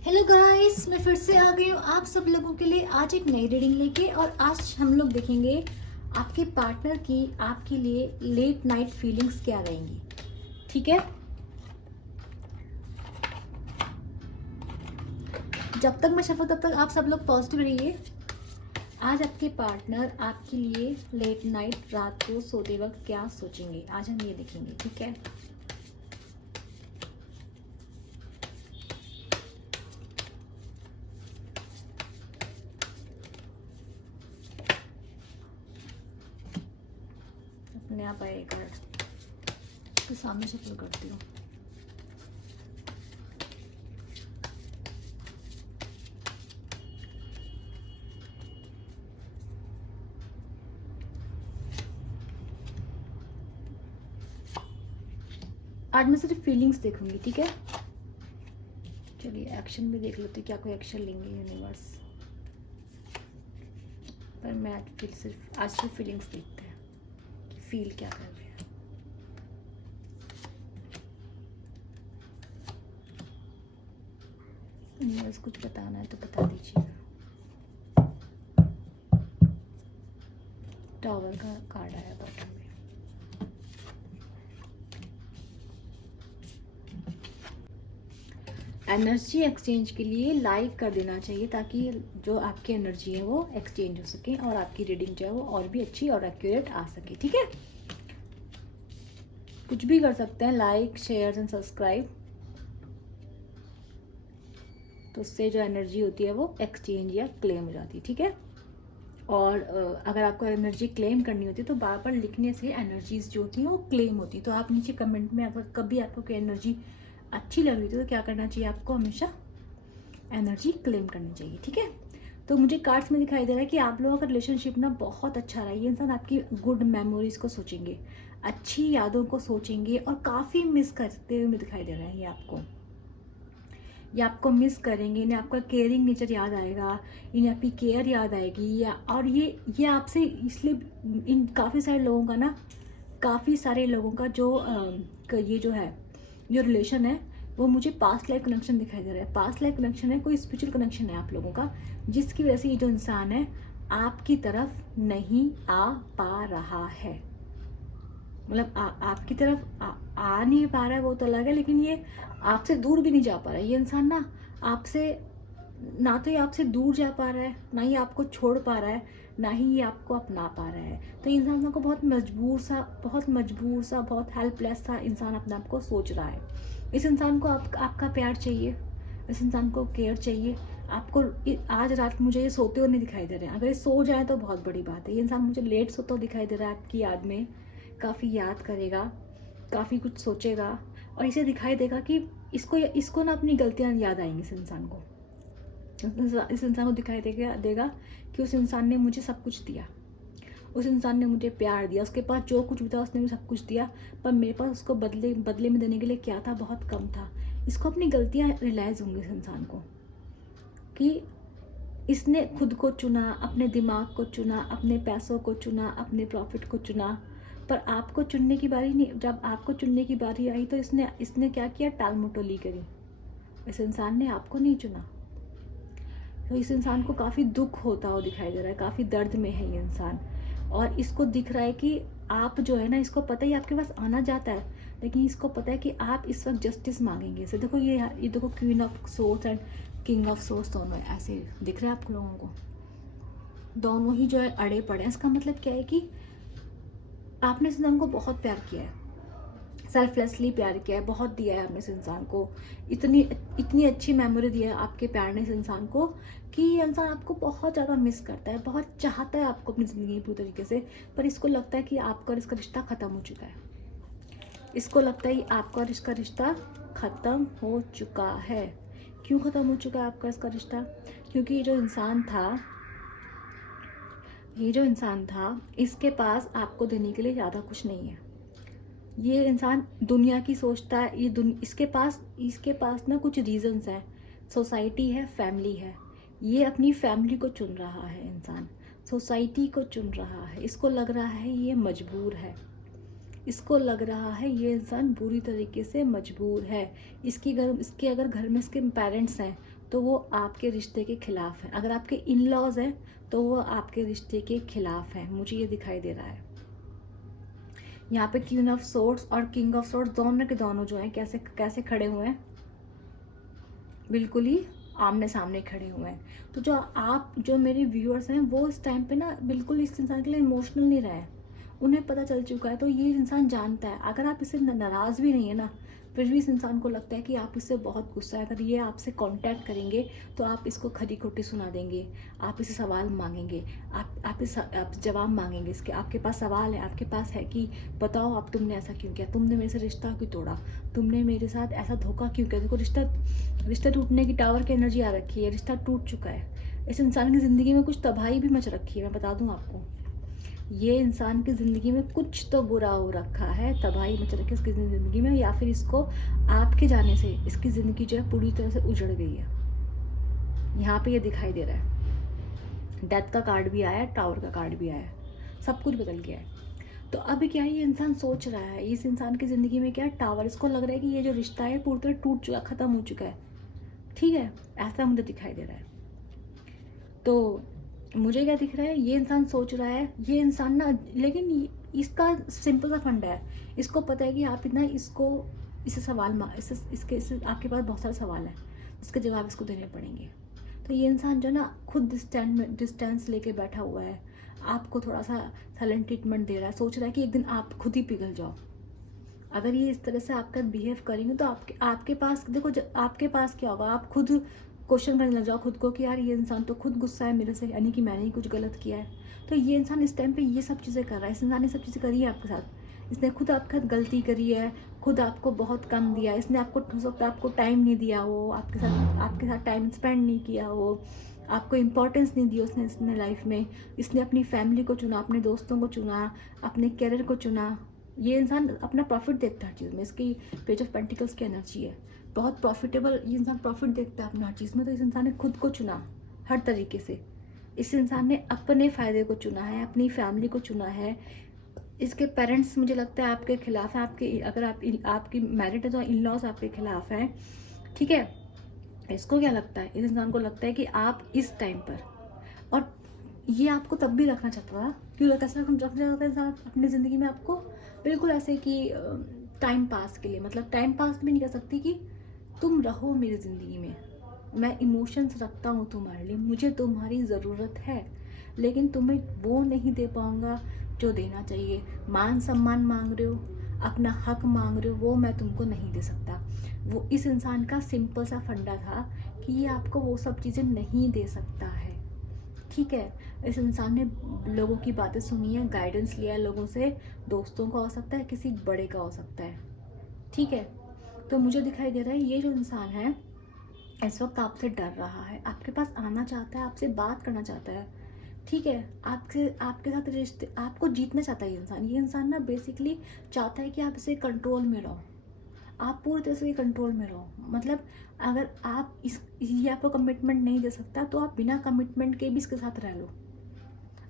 Hello guys, मैं फिर से आ गई हूँ आप सब लोगों के लिए आज एक नई रीडिंग लेके। और आज हम लोग देखेंगे आपके पार्टनर की आपके लिए लेट नाइट फीलिंग्स क्या रहेंगी। ठीक है, जब तक मैं शफल तब तक आप सब लोग पॉजिटिव रहिए। आज आपके पार्टनर आपके लिए लेट नाइट रात को सोते वक्त क्या सोचेंगे, आज हम ये देखेंगे। ठीक है, अपने आप आएगा तो सामने शफल करती हूँ। आज मैं सिर्फ फीलिंग्स देखूंगी। ठीक है, चलिए एक्शन भी देख लेते क्या कोई एक्शन लेंगे यूनिवर्स। पर मैं आज सिर्फ फीलिंग्स देखते हैं कि फील क्या कर रहे हैं। यूनिवर्स कुछ बताना है तो बता दीजिएगा। टॉवर का कार्ड आया बॉटम में। एनर्जी एक्सचेंज के लिए लाइक कर देना चाहिए ताकि जो आपकी एनर्जी है वो एक्सचेंज हो सके और आपकी रीडिंग जो है वो और भी अच्छी और एक्यूरेट आ सके। ठीक है, कुछ भी कर सकते हैं, लाइक शेयर एंड सब्सक्राइब, तो उससे जो एनर्जी होती है वो एक्सचेंज या क्लेम हो जाती है। ठीक है, और अगर आपको एनर्जी क्लेम करनी होती है तो बार बार लिखने से एनर्जीज जो होती हैं वो क्लेम होती है। तो आप नीचे कमेंट में अगर कभी आपको कोई एनर्जी अच्छी लग रही थी तो क्या करना चाहिए, आपको हमेशा एनर्जी क्लेम करनी चाहिए। ठीक है, तो मुझे कार्ड्स में दिखाई दे रहा है कि आप लोगों का रिलेशनशिप ना बहुत अच्छा रहा है। ये इंसान आपकी गुड मेमोरीज को सोचेंगे, अच्छी यादों को सोचेंगे और काफ़ी मिस करते हुए दिखाई दे रहा है। ये आपको मिस करेंगे, इन्हें आपका केयरिंग नेचर याद आएगा, इन्हें आपकी केयर याद आएगी। या और ये आपसे इसलिए इन काफ़ी सारे लोगों का ना, काफ़ी सारे लोगों का जो ये जो है जो रिलेशन है वो मुझे पास्ट लाइफ कनेक्शन दिखाई दे रहा है। पास्ट लाइफ कनेक्शन है, कोई स्पिरिचुअल कनेक्शन है आप लोगों का, जिसकी वजह से ये जो इंसान है आपकी तरफ नहीं आ पा रहा है। मतलब आपकी तरफ आ नहीं पा रहा है वो तो अलग है, लेकिन ये आपसे दूर भी नहीं जा पा रहा है। ये इंसान ना आपसे, ना तो ये आपसे दूर जा पा रहा है, ना ही आपको छोड़ पा रहा है, ना ही ये आपको अपना पा रहा है। तो इंसान को बहुत मजबूर सा बहुत हेल्पलेस सा इंसान अपने आप को सोच रहा है। इस इंसान को आपका प्यार चाहिए, इस इंसान को केयर चाहिए। आपको आज रात मुझे ये सोते हुए नहीं दिखाई दे रहे हैं। अगर ये सो जाए तो बहुत बड़ी बात है। ये इंसान मुझे लेट सोता हुआ दिखाई दे रहा है, आपकी याद में काफ़ी याद करेगा, काफ़ी कुछ सोचेगा और इसे दिखाई देगा कि इसको ना अपनी गलतियां याद आएंगी। इस इंसान को दिखाई देगा कि उस इंसान ने मुझे सब कुछ दिया, उस इंसान ने मुझे प्यार दिया, उसके पास जो कुछ भी था उसने मुझे सब कुछ दिया, पर मेरे पास उसको बदले में देने के लिए क्या था, बहुत कम था। इसको अपनी गलतियां रियलाइज होंगी इस इंसान को कि इसने खुद को चुना, अपने दिमाग को चुना, अपने पैसों को चुना, अपने प्रॉफिट को चुना। पर आपको चुनने की बारी नहीं, जब आपको चुनने की बारी आई तो इसने क्या किया, टाल मटोली करी। इस इंसान ने आपको नहीं चुना। तो इस इंसान को काफ़ी दुख होता हुआ दिखाई दे रहा है, काफ़ी दर्द में है ये इंसान। और इसको दिख रहा है कि आप जो है ना, इसको पता है आपके पास आना जाता है, लेकिन इसको पता है कि आप इस वक्त जस्टिस मांगेंगे। इसे देखो, ये देखो, queen of source and king of source दोनों ऐसे दिख रहे हैं आप लोगों को, दोनों ही जो है अड़े पड़े हैं। इसका मतलब क्या है कि आपने इस इंसान को बहुत प्यार किया है, सेल्फलेसली प्यार किया है, बहुत दिया है आपने इस इंसान को, इतनी इतनी अच्छी मेमोरी दिया है आपके प्यार ने इस इंसान को कि ये इंसान आपको बहुत ज़्यादा मिस करता है, बहुत चाहता है आपको अपनी ज़िंदगी में पूरी तरीके से। पर इसको लगता है कि आपका और इसका रिश्ता ख़त्म हो चुका है। इसको लगता है कि आपका और इसका रिश्ता ख़त्म हो चुका है। क्यों ख़त्म हो चुका है आपका इसका रिश्ता? क्योंकि ये जो इंसान था इसके पास आपको देने के लिए ज़्यादा कुछ नहीं है। ये इंसान दुनिया की सोचता है, इसके पास ना कुछ रीजंस हैं, सोसाइटी है, फैमिली है। ये अपनी फैमिली को चुन रहा है इंसान, सोसाइटी को चुन रहा है। इसको लग रहा है ये मजबूर है, इसको लग रहा है ये इंसान बुरी तरीके से मजबूर है। इसके अगर घर में इसके पेरेंट्स हैं तो वो आपके रिश्ते के खिलाफ है। अगर आपके इन लॉज हैं तो वो आपके रिश्ते के खिलाफ है, मुझे ये दिखाई दे रहा है। यहाँ पे क्वीन ऑफ सोर्ड्स और किंग ऑफ सोर्ड्स दोनों के दोनों जो हैं कैसे कैसे खड़े हुए हैं, बिल्कुल ही आमने सामने खड़े हुए हैं। तो जो मेरे व्यूअर्स हैं वो इस टाइम पे ना बिल्कुल इस इंसान के लिए इमोशनल नहीं रहे, उन्हें पता चल चुका है। तो ये इंसान जानता है, अगर आप इससे नाराज़ भी नहीं है ना, फिर भी इस इंसान को लगता है कि आप इससे बहुत गुस्सा है। अगर ये आपसे कांटेक्ट करेंगे तो आप इसको खरी खोटी सुना देंगे, आप इससे सवाल मांगेंगे, आप जवाब मांगेंगे इसके। आपके पास सवाल है, आपके पास है कि बताओ आप तुमने ऐसा क्यों किया, तुमने मेरे से रिश्ता क्यों तोड़ा, तुमने मेरे साथ ऐसा धोखा क्यों किया। देखो रिश्ता टूटने की टावर की एनर्जी आ रखी है, रिश्ता टूट चुका है। इस इंसान की ज़िंदगी में कुछ तबाही भी मच रखी है, मैं बता दूँ आपको। ये इंसान की ज़िंदगी में कुछ तो बुरा हो रखा है, तबाही मच रखी है इसकी ज़िंदगी में, या फिर इसको आपके जाने से इसकी ज़िंदगी जो है पूरी तरह से उजड़ गई है। यहाँ पे ये दिखाई दे रहा है। डेथ का कार्ड भी आया है, टावर का कार्ड भी आया है, सब कुछ बदल गया है। तो अभी क्या है, ये इंसान सोच रहा है, इस इंसान की ज़िंदगी में क्या है, टावर। इसको लग रहा है कि ये जो रिश्ता है पूरी तरह टूट चुका, ख़त्म हो चुका है। ठीक है, ऐसा मुझे दिखाई दे रहा है। तो मुझे क्या दिख रहा है, ये इंसान सोच रहा है, ये इंसान ना, लेकिन इसका सिंपल सा फंडा है। इसको पता है कि आप इतना इसे सवाल इसके आपके पास बहुत सारे सवाल हैं, इसके जवाब इसको देने पड़ेंगे। तो ये इंसान जो ना खुद डिस्टेंस लेके बैठा हुआ है, आपको थोड़ा सा साइलेंट ट्रीटमेंट दे रहा है, सोच रहा है कि एक दिन आप खुद ही पिघल जाओ। अगर ये इस तरह से आपका बिहेव करेंगे तो आपके पास देखो, आपके पास क्या होगा, आप खुद क्वेश्चन करने लग जाओ खुद को कि यार ये इंसान तो खुद गुस्सा है मेरे से, यानी कि मैंने ही कुछ गलत किया है। तो ये इंसान इस टाइम पे ये सब चीज़ें कर रहा है। इस इंसान ने सब चीज़ें करी है आपके साथ, इसने खुद आपके साथ गलती करी है, खुद आपको बहुत कम दिया, इसने आपको हो सकता है आपको टाइम नहीं दिया हो, आपके साथ टाइम स्पेंड नहीं किया हो, आपको इम्पोर्टेंस नहीं दी उसने लाइफ में। इसने अपनी फैमिली को चुना, अपने दोस्तों को चुना, अपने करियर को चुना। ये इंसान अपना प्रॉफिट देखता है हर चीज़ में, इसकी पेज ऑफ पेंटिकल्स की एनर्जी है, बहुत प्रॉफिटेबल। ये इंसान प्रॉफिट देखता है अपना हर चीज़ में। तो इस इंसान ने खुद को चुना हर तरीके से, इस इंसान ने अपने फ़ायदे को चुना है, अपनी फैमिली को चुना है। इसके पेरेंट्स मुझे लगता है आपके खिलाफ है, अगर आपकी मैरिड है तो इन लॉज आपके खिलाफ हैं। ठीक है, इसको क्या लगता है, इस इंसान को लगता है कि आप इस टाइम पर, और ये आपको तब भी रखना चाहता था, क्यों कैसे रखना चाहता था इंसान अपनी ज़िंदगी में आपको, बिल्कुल ऐसे कि टाइम पास के लिए, मतलब टाइम पास भी नहीं कर सकती कि तुम रहो मेरी ज़िंदगी में, मैं इमोशंस रखता हूँ तुम्हारे लिए, मुझे तुम्हारी ज़रूरत है, लेकिन तुम्हें वो नहीं दे पाऊँगा जो देना चाहिए। मान सम्मान मांग रहे हो, अपना हक मांग रहे हो, वो मैं तुमको नहीं दे सकता। वो इस इंसान का सिंपल सा फंडा था कि ये आपको वो सब चीज़ें नहीं दे सकता है। ठीक है, इस इंसान ने लोगों की बातें सुनी है, गाइडेंस लिया है लोगों से, दोस्तों का हो सकता है, किसी बड़े का हो सकता है। ठीक है, तो मुझे दिखाई दे रहा है ये जो इंसान है इस वक्त आपसे डर रहा है, आपके पास आना चाहता है, आपसे बात करना चाहता है। ठीक है, आपके साथ रिश्ते, आपको जीतना चाहता है ये इंसान ना बेसिकली चाहता है कि आप इसे कंट्रोल में रहो, आप पूरी तरह से कंट्रोल में रहो। मतलब अगर आप ये आपको कमिटमेंट नहीं दे सकता तो आप बिना कमिटमेंट के भी इसके साथ रह लो।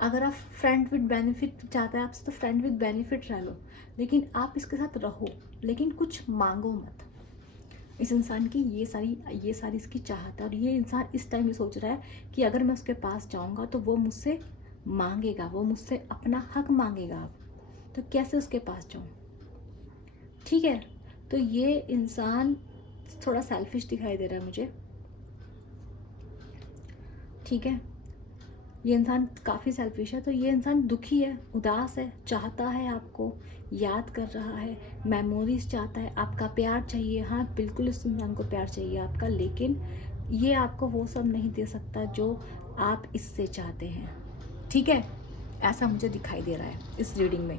अगर आप फ्रेंड विद बेनिफिट चाहता है आपसे तो फ्रेंड विद बेनिफिट रह लो, लेकिन आप इसके साथ रहो, लेकिन कुछ मांगो मत। इस इंसान की ये सारी इसकी चाहत है, और ये इंसान इस टाइम ये सोच रहा है कि अगर मैं उसके पास जाऊंगा तो वो मुझसे मांगेगा, वो मुझसे अपना हक मांगेगा। तो कैसे उसके पास जाऊं? ठीक है, तो ये इंसान थोड़ा सेल्फिश दिखाई दे रहा है मुझे। ठीक है, ये इंसान काफ़ी सेल्फिश है। तो ये इंसान दुखी है, उदास है, चाहता है आपको, याद कर रहा है, मेमोरीज चाहता है, आपका प्यार चाहिए। हाँ बिल्कुल, इस इंसान को प्यार चाहिए आपका, लेकिन ये आपको वो सब नहीं दे सकता जो आप इससे चाहते हैं। ठीक है, ऐसा मुझे दिखाई दे रहा है इस रीडिंग में।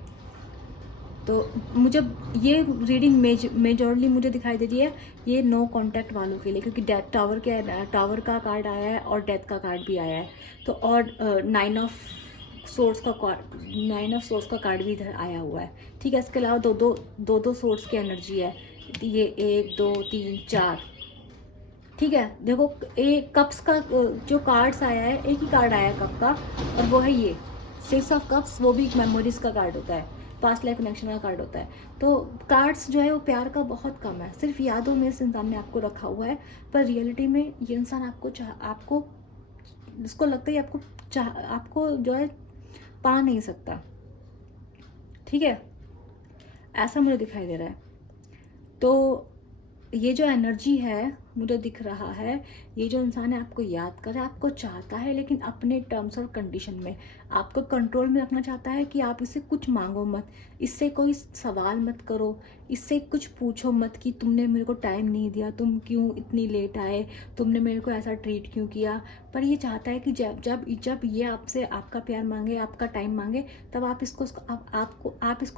तो मुझे ये रीडिंग मेजॉरली मुझे दिखाई दे रही है ये नो कांटेक्ट वालों के लिए, क्योंकि टावर का कार्ड आया है और डेथ का कार्ड भी आया है। तो और 9 ऑफ सोर्स का कार्ड भी इधर आया हुआ है। ठीक है, इसके अलावा दो सोर्स की एनर्जी है, ये 1 2 3 4। ठीक है, देखो एक कप्स का जो कार्ड्स आया है, एक ही कार्ड आया है कप का, और वो है ये 6 ऑफ कप्स, वो भी एक मेमोरीज का कार्ड होता है। पास्ट लाइफ कनेक्शन का कार्ड होता है। तो कार्ड्स जो है वो प्यार का बहुत कम है, सिर्फ यादों में इस इंसान ने आपको रखा हुआ है, पर रियलिटी में ये इंसान आपको जिसको लगता है आपको जो है पा नहीं सकता, ठीक है, ऐसा मुझे दिखाई दे रहा है। तो ये जो एनर्जी है मुझे दिख रहा है, ये जो इंसान है आपको याद कर रहा है, आपको चाहता है, लेकिन अपने टर्म्स और कंडीशन में आपको कंट्रोल में रखना चाहता है कि आप इससे कुछ मांगो मत, इससे कोई सवाल मत करो, इससे कुछ पूछो मत कि तुमने मेरे को टाइम नहीं दिया, तुम क्यों इतनी लेट आए, तुमने मेरे को ऐसा ट्रीट क्यों किया। पर ये चाहता है कि जब ये आपसे आपका प्यार मांगे, आपका टाइम मांगे, तब आप इसको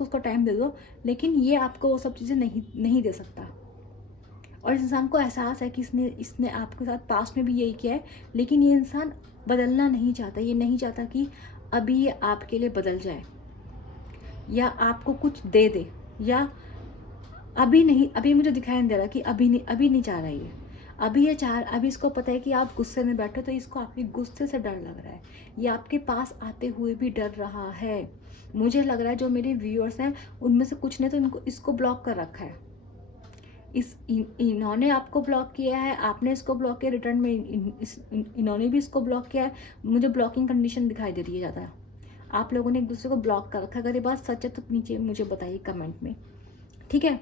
उसका टाइम दे दो, लेकिन ये आपको वो सब चीज़ें नहीं दे सकता। और इस इंसान को एहसास है कि इसने आपके साथ पास्ट में भी यही किया है, लेकिन ये इंसान बदलना नहीं चाहता। ये नहीं चाहता कि अभी ये आपके लिए बदल जाए या आपको कुछ दे दे, या अभी मुझे दिखाई नहीं दे रहा कि अभी नहीं चाह रहा ये। अभी इसको पता है कि आप गुस्से में बैठे, तो इसको आपके गुस्से से डर लग रहा है। ये आपके पास आते हुए भी डर रहा है। मुझे लग रहा है जो मेरे व्यूअर्स हैं उनमें से कुछ ने तो इसको ब्लॉक कर रखा है। इन्होंने आपको ब्लॉक किया है, आपने इसको ब्लॉक किया, रिटर्न में इन्होंने भी इसको ब्लॉक किया है। मुझे ब्लॉकिंग कंडीशन दिखाई दे रही है ज़्यादा। आप लोगों ने एक दूसरे को ब्लॉक कर रखा है। अगर ये बात सच है तो नीचे मुझे बताइए कमेंट में, ठीक है।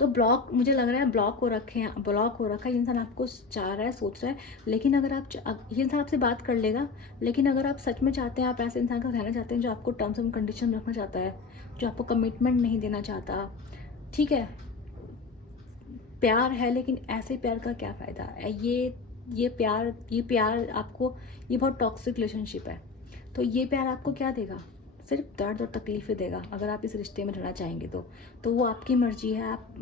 तो मुझे लग रहा है ब्लॉक हो रखा है। इंसान आपको चाह रहा है, सोच रहा है, लेकिन अगर ये इंसान आपसे बात कर लेगा, लेकिन अगर आप सच में चाहते हैं, आप ऐसे इंसान का रहना चाहते हैं जो आपको टर्म्स एंड कंडीशन रखना चाहता है, जो आपको कमिटमेंट नहीं देना चाहता, ठीक है, प्यार है, लेकिन ऐसे प्यार का क्या फ़ायदा है। ये प्यार आपको, ये बहुत टॉक्सिक रिलेशनशिप है। तो ये प्यार आपको क्या देगा, सिर्फ दर्द और तकलीफ़ें देगा। अगर आप इस रिश्ते में रहना चाहेंगे तो वो आपकी मर्जी है। आप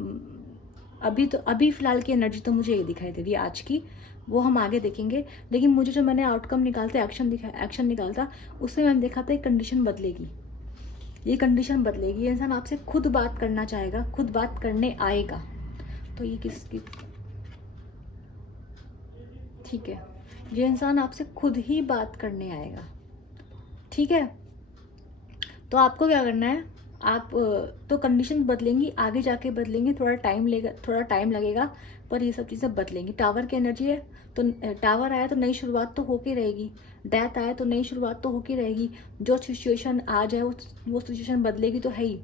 अभी फ़िलहाल की एनर्जी तो मुझे ये दिखाई दे रही है आज की, वो हम आगे देखेंगे। लेकिन मुझे जो मैंने आउटकम निकालते एक्शन निकालता, उसमें मैंने देखा था कंडीशन बदलेगी। ये कंडीशन बदलेगी, ये इंसान आपसे खुद बात करना चाहेगा, खुद बात करने आएगा। तो ये किसकी, ठीक है, ये इंसान आपसे खुद ही बात करने आएगा, ठीक है। तो आपको क्या करना है, आप तो कंडीशन बदलेंगी, आगे जाके बदलेंगी, थोड़ा टाइम लगेगा, पर ये सब चीज़ें बदलेंगी। टावर की एनर्जी है, तो टावर आया तो नई शुरुआत तो होके रहेगी, डेथ आया तो नई शुरुआत तो होके रहेगी। जो सिचुएशन आ जाए वो सिचुएशन बदलेगी तो है ही।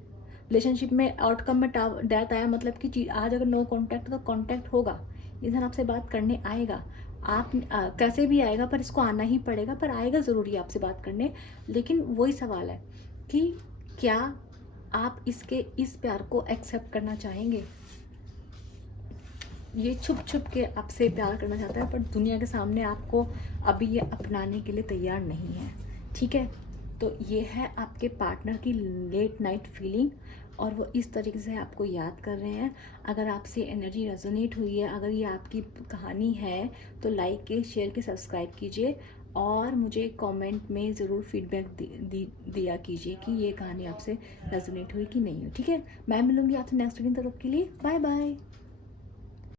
रिलेशनशिप में आउटकम में डेथ आया मतलब कि आज अगर नो कॉन्टैक्ट तो कॉन्टैक्ट होगा, इंसान आपसे बात करने आएगा। आप कैसे भी आएगा, पर इसको आना ही पड़ेगा, पर आएगा ज़रूरी आपसे बात करने। लेकिन वही सवाल है कि क्या आप इस प्यार को एक्सेप्ट करना चाहेंगे। ये छुप के आपसे प्यार करना चाहता है, पर दुनिया के सामने आपको अभी ये अपनाने के लिए तैयार नहीं है, ठीक है। तो ये है आपके पार्टनर की लेट नाइट फीलिंग, और वो इस तरीके से आपको याद कर रहे हैं। अगर आपसे एनर्जी रेजोनेट हुई है, अगर ये आपकी कहानी है, तो लाइक के, शेयर के, सब्सक्राइब कीजिए, और मुझे कमेंट में ज़रूर फीडबैक दिया कीजिए कि ये कहानी आपसे रेजोनेट हुई कि नहीं हुई, ठीक है। मैं मिलूंगी आपसे नेक्स्ट वीडियो, तब तक के लिए बाय बाय।